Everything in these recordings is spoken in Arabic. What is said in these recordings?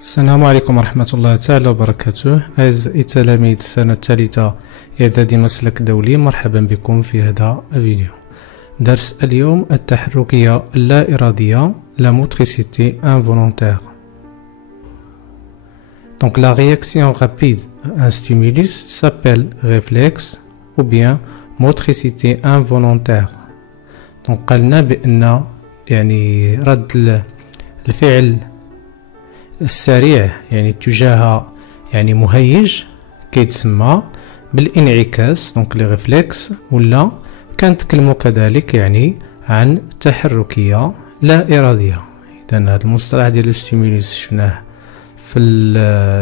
السلام عليكم ورحمة الله تعالى وبركاته. أعزائي التلاميذ السنة الثالثة إعدادي مسلك دولي، مرحبا بكم في هذا الفيديو. درس اليوم التحركية اللا إرادية، la motricité involontaire. Donc la réaction rapide à un stimulus s'appelle réflexe ou bien motricité involontaire. Donc قالنا بأن يعني رد الفعل السريع يعني تجاه يعني مهيج كيتسمى بالانعكاس، دونك لي ريفلكس، ولا كنتكلموا كذلك يعني عن التحركيه لا اراديه. اذا هذا المصطلح ديال الستيمولوس شفناه في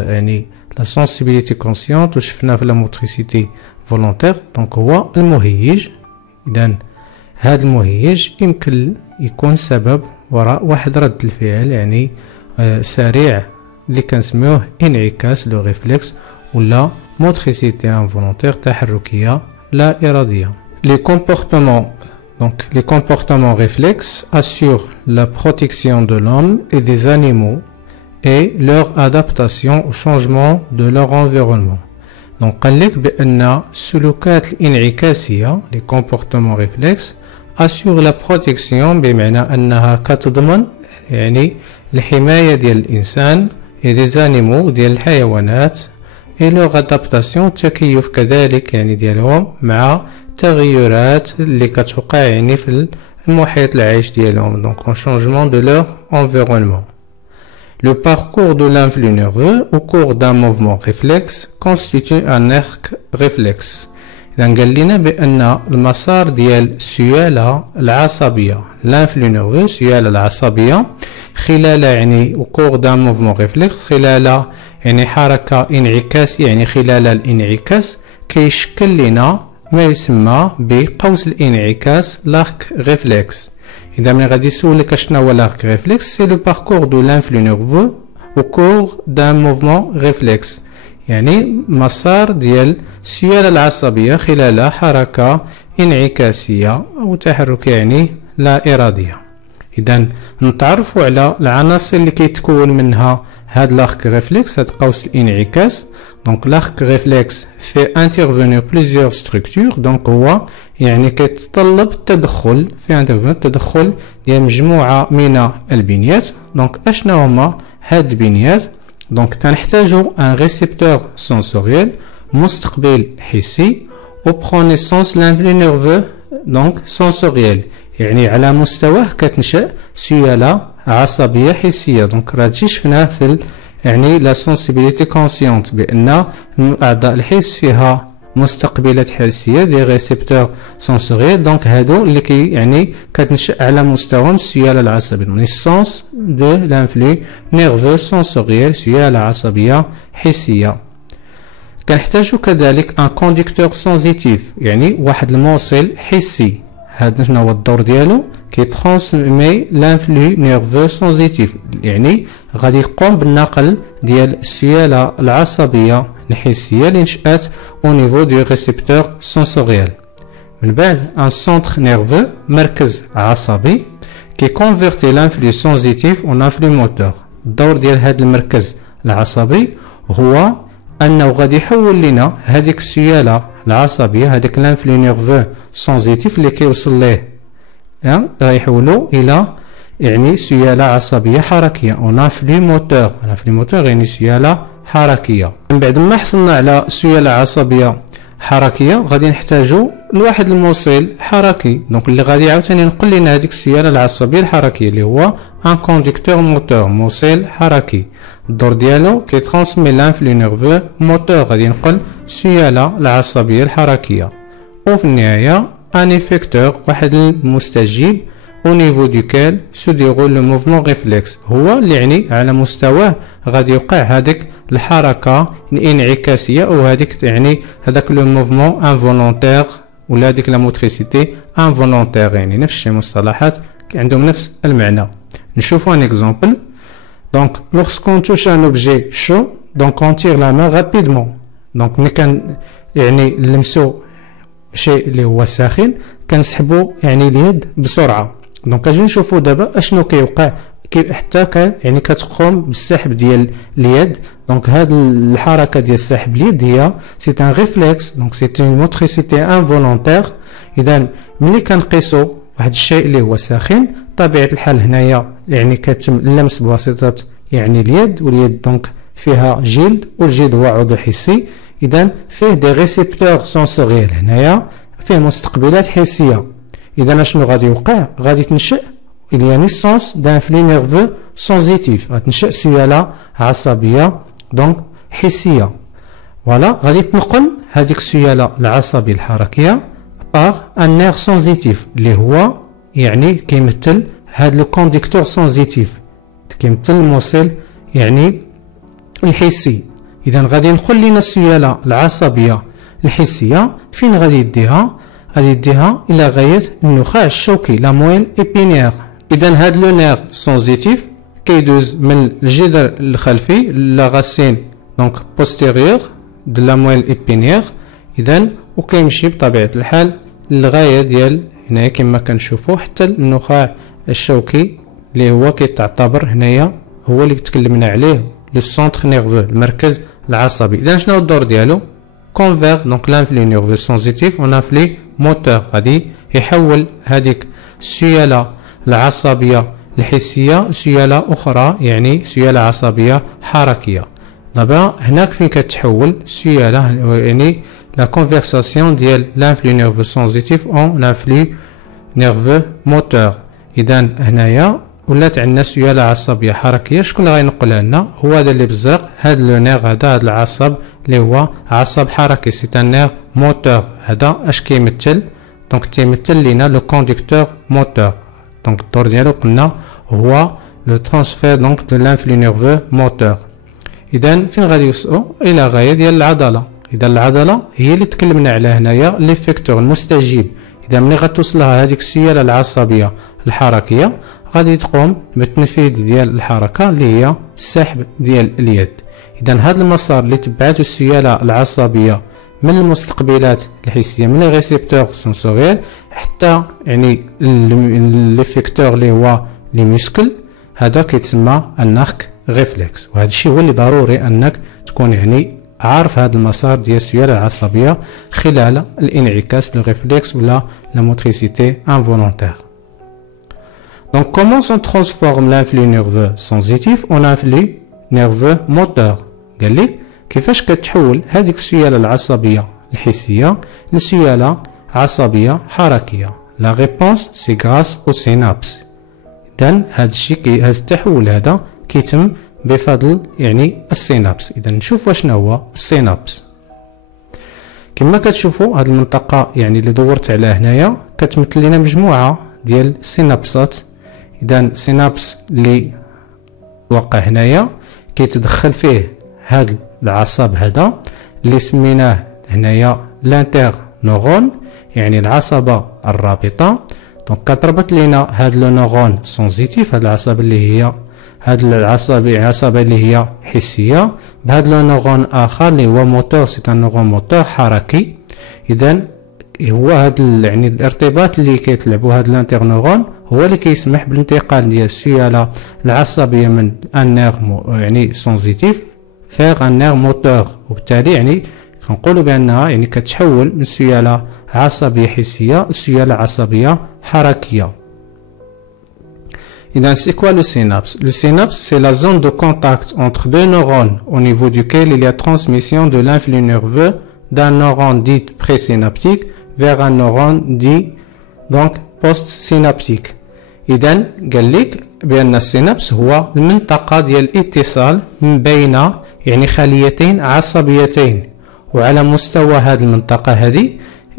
يعني لا سونسيبيليتي كونسيونت وشفناه في لا موتريسيتي فولونتير. دونك هو المهيج. اذا هذا المهيج يمكن يكون سبب وراء واحد رد الفعل يعني سريع اللي كنسميوه انعكاس لو ريفلكس ولا موتريسيتي انفولونتير، تحركيه لا اراديه. Les comportements réflexes assurent la protection de l'homme et des animaux et leur adaptation au changement de leur environnement. Donc قال لك بأن السلوكات الانعكاسية les comportements réflexes assurent la protection، بمعنى أنها كتضمن يعني الحماية ديال الإنسان et des animaux ديال الحيوانات et leur adaptation، التكيف كذلك يعني ديالهم مع التغيرات اللي كتوقع يعني في المحيط العيش ديالهم، donc un changement de leur environnement. Le parcours de l'influx nerveux au cours d'un mouvement réflexe constitue un arc réflexe. إذا قال لنا بأن المسار ديال السيالة العصبية l'influx nerveux، السيالة العصبية، خلال يعني au cours d'un mouvement réflexe، خلال يعني حركة انعكاسية يعني خلال الانعكاس، كيشكل لنا ما يسمى بقوس الانعكاس l'arc réflexe. إذا من غادي يسولك اشنا هو l'arc réflexe، c'est le parcours de l'influx nerveux au cours d'un mouvement réflexe، يعني مسار ديال السيالة العصبية خلال حركة انعكاسية أو تحرك يعني لا إرادية. إذا نتعرفوا على العناصر اللي كيتكون منها هاد l'arc réflexe، هاد قوس الانعكاس. دونك l'arc réflexe fait intervenir plusieurs structures، دونك هو يعني كيتطلب التدخل التدخل ديال مجموعة من البنيات. دونك أشنا هما هاد البنيات؟ دونك تنحتاجو ان ريسبتور سنسوريال، مستقبل حسي، او برونيسونس لانفلو نيرفو دونك سنسوريال، يعني على مستواه كتنشأ سيالة عصبية حسية. دونك راه هادشي شفناه في يعني لا سونسيبيليتي كونسيونت بأن أعضاء الحس فيها مستقبلات حسية دي ريسبتور سنسوريال، دونك هادو اللي يعني كتنشأ على مستوى السيالة العصبية، نيسونس دو لانفلو نيرفو سنسوريال، سيالة عصبية حسية. كنحتاجو كذلك ان كوندكتور سنسيتيف، يعني واحد الموصل حسي. هذا شنو هو الدور ديالو؟ كيترانسمي لانفلو نيرفو سنسيتيف، يعني غادي يقوم بالنقل ديال السيالة العصبية الحسية اللي نشأت او نيفو دو ريسبتور سنسوريال. من بعد ان سونتر نيرفو، مركز عصبي، كي كونفيرتي لانفلو سنسيتيف اون انفلو موتور. الدور ديال هذا المركز العصبي هو انه غادي يحول لنا هذيك السيالة العصبية، هذاك لانفلو نيرفو سنسيتيف اللي كيوصل ليه غيحولو الى يعني سيالة عصبية حركية، اون انفلو موتور. انفلو موتور يعني سيالة حركية. من بعد ما حصلنا على سيالة عصبية حركية غادي نحتاجو لواحد الموصل حركي، دونك اللي غادي عاوتاني ينقل لنا هذيك السيالة العصبية الحركية اللي هو ان كوندكتور موتور، موصل حركي. الدور ديالو كيترانسمي لانفلو نيرفو موتور، غادي ينقل السيالة العصبية الحركية. وفي النهاية ان افيكتور، واحد المستجيب au niveau duquel se déroule le mouvement réflexe، هو اللي يعني على مستواه غادي يوقع هذيك الحركة الانعكاسية أو هذيك يعني هذاك لو موفمون انفولونتير ولا هذيك لا موتريسيتي انفولونتير، يعني نفس الشيء، مصطلحات عندهم نفس المعنى. نشوفوا ان اكزومبل. دونك lorsqu'on touche un objet chaud، donc on tire la main rapidement. دونك ملي كان يعني نلمسو شيء اللي هو ساخن كنسحبو يعني اليد بسرعة. دونك اجي نشوفو دابا اشنو كيوقع حتى يعني كتقوم بالسحب ديال اليد. دونك هاد الحركه ديال سحب اليد هي سي ان ريفلكس، دونك سي اون موتريسيتي انفولونتير. اذا ملي كنقيسو واحد الشيء اللي هو ساخن، طبيعه الحال هنايا يعني كتم اللمس بواسطه يعني اليد، واليد دونك فيها جلد، والجلد هو عضو حسي. اذا فيه دي ريسيبتور سونسوريال، هنايا فيه مستقبلات حسيه. اذا اشنو غادي يوقع؟ غادي تنشأ il y a naissance d'un flux nerveux sensitif، غتنشأ سيالة عصبية دونك حسية. فوالا غادي تنقل هذيك السيالة العصبية الحركية باغ ان نير سنسيتيف اللي هو يعني كيمثل هاد لو كونديكتور سنسيتيف، كيمثل الموصل يعني الحسي. اذا غادي ينقل لنا السيالة العصبية الحسية فين غادي يديها؟ غادي يديها الى غاية النخاع الشوكي لا مويل ايبينيير. اذا هاد لو نير سنسيتيف كيدوز من الجدر الخلفي لا غاسين دونك بوستيريور دو لا مويل ايبينيير. اذا وكيمشي بطبيعة الحال للغاية ديال هنايا كما كنشوفو حتى النخاع الشوكي اللي هو كيتعتبر هنايا هو اللي تكلمنا عليه لو سونتر نيرفو، المركز العصبي. اذا شنو الدور ديالو؟ كونفير دونك لانفلو نيرفو سنسيتيف اون انفلو موتور، غادي يحول هذيك السيالة العصبية الحسية سيالة أخرى يعني سيالة عصبية حركية. دابا هناك فين كتحول سيالة يعني لا كونفرساسيون ديال لانفلو نيرفو سنسيتيف اون لانفلو نيرفو موتور. اذا هنايا ولات عندنا سيالة عصبية حركية. شكون اللي غينقلها لنا؟ هو هذا اللي بالزرق، هذا لو نير، هذا العصب اللي هو عصب حركي، سي ان نير موتور. هذا اش كيمثل؟ دونك تيمثل لينا لو كونديكتور موتور. دونك الدور ديالو قلنا هو لو ترانسفير دونك دو لانفلو نيرفو موتور. اذا فين غادي يوصلوا؟ الى غايه ديال العضله. اذا العضله هي اللي تكلمنا عليها هنايا ليفيكتور المستجيب. اذا ملي غتوصلها هذيك السياله العصبيه الحركيه غادي تقوم بالتنفيذ ديال الحركه اللي هي السحب ديال اليد. اذا هذا المسار اللي تبعته السياله العصبيه من المستقبلات الحسيه من الريسيبتور سنسوريال حتى يعني ليفيكتور اللي هو لي ميسكل، هذا كيتسمى النارك ريفلكس. وهذا الشيء هو اللي ضروري انك تكون يعني عارف هذا المسار ديال السياله العصبيه خلال الانعكاس لو ريفلكس ولا لا موتريسيتي انفولونتير. Donc comment se transforme l'influx nerveux sensitif en influx nerveux moteur؟ قال لك كيفاش كتحول هذيك السياله العصبيه الحسيه لسياله عصبيه حركيه. لا ريبونس سي غراس او سينابس. اذا هذا الشيء هذا التحول هذا كيتم بفضل يعني السينابس. اذا نشوف شنو هو السينابس. كما كتشوفوا هذه المنطقه يعني اللي دورت عليها هنايا كتمثل لنا مجموعه ديال السينابسات. اذا السينابس اللي وقع هنايا كيتدخل فيه هذا العصب هذا اللي سميناه هنايا لانتر نورون يعني العصبه الرابطه. دونك كتربط لينا هذا لو نورون سنسيتيف، هذا العصب اللي هي هاد العصبة اللي هي حسية بهاد لو نورون اخر اللي هو موتور، سي ان نورون موتور حركي. اذا هو هاد يعني الارتباط اللي كيتلعبوا هاد الانتر نورون هو اللي كيسمح بالانتقال ديال السيالة العصبية من ان نير يعني سنسيتيف فيغ ان نير موتور، وبالتالي يعني كنقولوا بانها يعني كتحول من سيالة عصبية حسية لسيالة عصبية حركية. إذا c'est quoi le synapse? Le synapse, c'est la zone de contact entre deux neurones au niveau duquel il y a transmission de l'influx nerveux d'un neurone dit présynaptique vers un neurone dit donc postsynaptique. إذا قال لك بأن السينابس هو المنطقة ديال الاتصال من بين يعني خليتين عصبيتين، وعلى مستوى هذه المنطقة هذه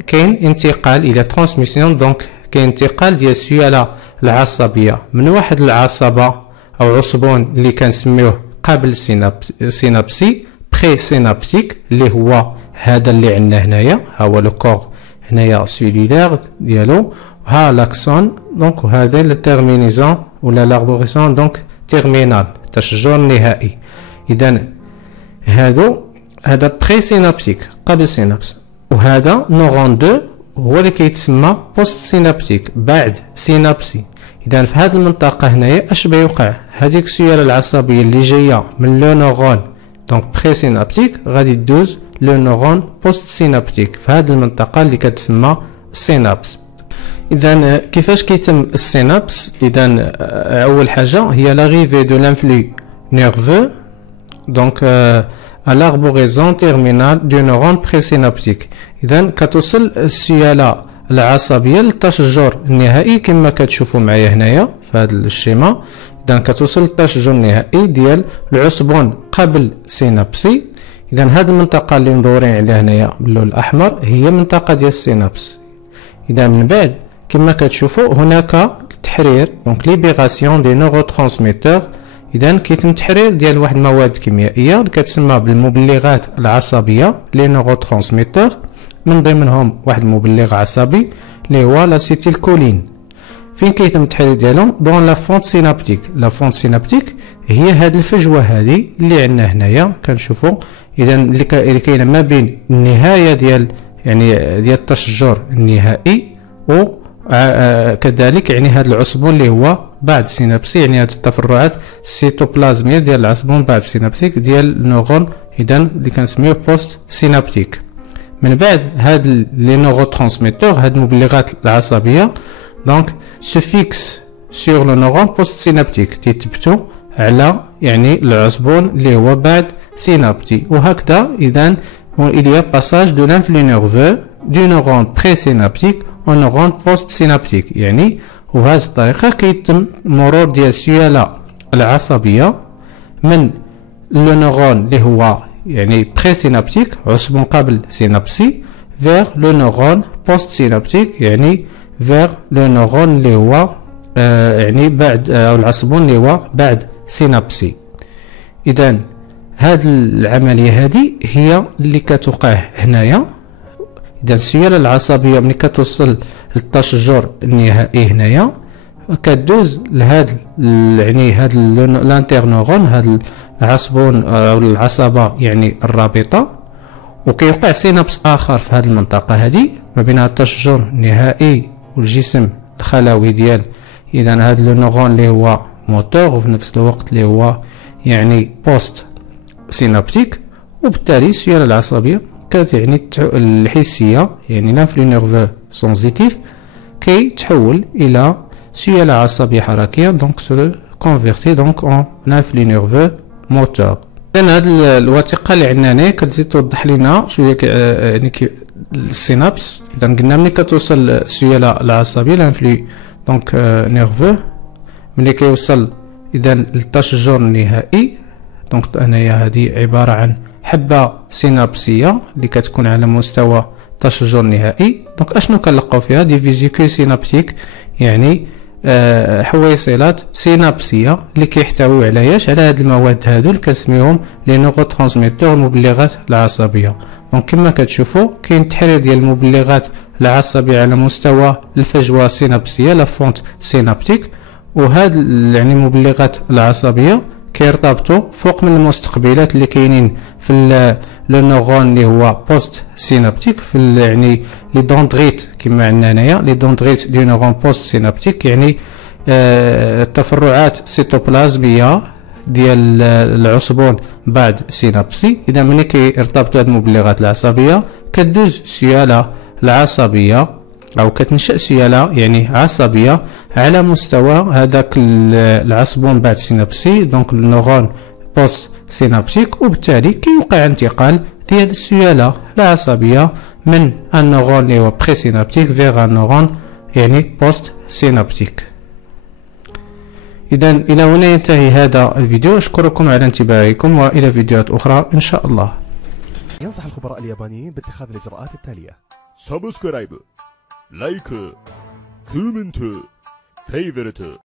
كاين انتقال إلى ترانسميسيون. دونك كاين انتقال ديال السيالة العصبية من واحد العصبة أو عصبون اللي كنسميوه قبل سينابسي بري سينابتيك اللي هو هذا اللي عندنا هنايا، ها هو لو كور هنايا سيلولير ديالو، ها لاكسون دونك وهذا التيرمينيزون ولا لاربوريسون دونك تيرمينال التشجر النهائي. إذا هذا بري سينابتيك قبل سينابس، وهذا نورون 2 هو اللي كيتسمى بوست سينابتيك بعد سينابسي. اذا في هذه المنطقه هنايا اش بيوقع؟ هذيك السياله العصبيه اللي جايه من لو نورون دونك بري سينابتيك غادي تدوز لو نورون بوست سينابتيك في هذه المنطقه اللي كتسمى السينابس. اذا كيفاش كيتم السينابس؟ اذا اول حاجه هي لاغيفي دو لانفلو نيرفو دونك à l'arborescent terminal du neurone présynaptique. إذا كتوصل السيالة العصبية للتشجر النهائي كما كتشوفوا معايا هنايا في هذا الشيما. إذا كتوصل للتشجر النهائي ديال العصبون قبل سينابسي. إذا هذه المنطقة اللي مدورين عليها هنايا باللون الأحمر هي منطقة ديال السينابس. إذا من بعد كما كتشوفوا هناك تحرير دونك ليبيغاسيون دي نوروترانسميتور. إذا كيتم التحرير ديال واحد المواد كيميائية اللي كتسمى بالمبلغات العصبية لي نوروترانسميتور، من ضمنهم واحد المبلغ عصبي اللي هو لاسيتيل كولين. فين كيتم التحرير ديالهم؟ دون لا فونت سينابتيك. لا فونت سينابتيك هي هاد الفجوة هذه اللي عندنا هنايا كنشوفوا. إذا اللي كاينة ما بين النهاية ديال ديال التشجر النهائي و كذلك هذا العصبون اللي هو بعد سينابسي، هاد التفرعات السيتوبلازميه ديال العصبون بعد سينابتيك ديال النورون اذا اللي كنسميوه بوست سينابتيك. من بعد هاد لي نوروترانسميتور هاد المبلغات العصبيه دونك سو فيكس سور لو نورون بوست سينابتيك، تيثبتوا على العصبون اللي هو بعد سينابتي. وهكذا اذا il y a passage de l'influx nerveux du neurone présynaptique au neurone postsynaptique. وبهذه الطريقة كيتم مرور ديال السيالة العصبية من لو نورون اللي هو بريسينابتيك عصبون قبل سينابسي vers لو نورون postsynaptique vers لو نورون اللي هو بعد أو العصبون اللي هو بعد سينابسي. إذا هاد العملية هذه هي اللي كتوقع هنايا. إذا السيالة العصبية ملي كتوصل للتشجر النهائي هنايا كدوز لهاد هاد لانترنورون هاد العصبون أو العصبة الرابطة، وكيوقع سينابس آخر في هاد المنطقة هذه ما بين التشجر النهائي والجسم الخلوي ديال إذا هاد لو نورون اللي هو موتور وفي نفس الوقت اللي هو بوست سينابتيك. وبالتالي السيالة العصبية الحسية لانفلو نيرفو سونزيتيف كيتحول إلى سيالة عصبية حركية دونك سو كونفيرتي دونك اون انفلو نيرفو موتور. إذا هاد الوثيقة اللي عندنا هنا كتزيد توضح لنا شوية السينابس. إذا قلنا ملي كتوصل السيالة العصبية لانفلو دونك نيرفو ملي كيوصل إذا للتشجر النهائي دونك هنايا هذه عبارة عن حبة سينابسية اللي كتكون على مستوى التشجر النهائي. دونك اشنو كنلقاو فيها؟ دي فيزيكول سينابتيك حويصلات سينابسية اللي كيحتويو على على هاد المواد هادو اللي كنسميوهم لي نوروترانسميتور المبلغات العصبية. دونك كما كتشوفوا كاين تحرير ديال المبلغات العصبية على مستوى الفجوة السينابسية لا فونت سينابتيك، وهاد المبلغات العصبية كيرتبطوا فوق من المستقبلات اللي كاينين في لو نورون اللي هو بوست سينابتيك في لي دوندريت كما عندنا هنايا لي دوندريت دو نورون بوست سينابتيك التفرعات السيتوبلازميه ديال العصبون بعد سينابسي. اذا ملي كيرتبطوا هاد المبلغات العصبيه كدوز السياله العصبيه أو كتنشأ سيالة عصبية على مستوى هذاك العصبون بعد سينابسي دونك النورون بوست سينابتيك، وبالتالي كيوقع انتقال ديال السيالة العصبية من النورون اللي هو بري سينابتيك فيغ النورون بوست سينابتيك. إذا إلى هنا ينتهي هذا الفيديو، أشكركم على انتباهكم وإلى فيديوهات أخرى إن شاء الله. ينصح الخبراء اليابانيين باتخاذ الإجراءات التالية: سبسكرايب، لايك، كومنت، فيفورت.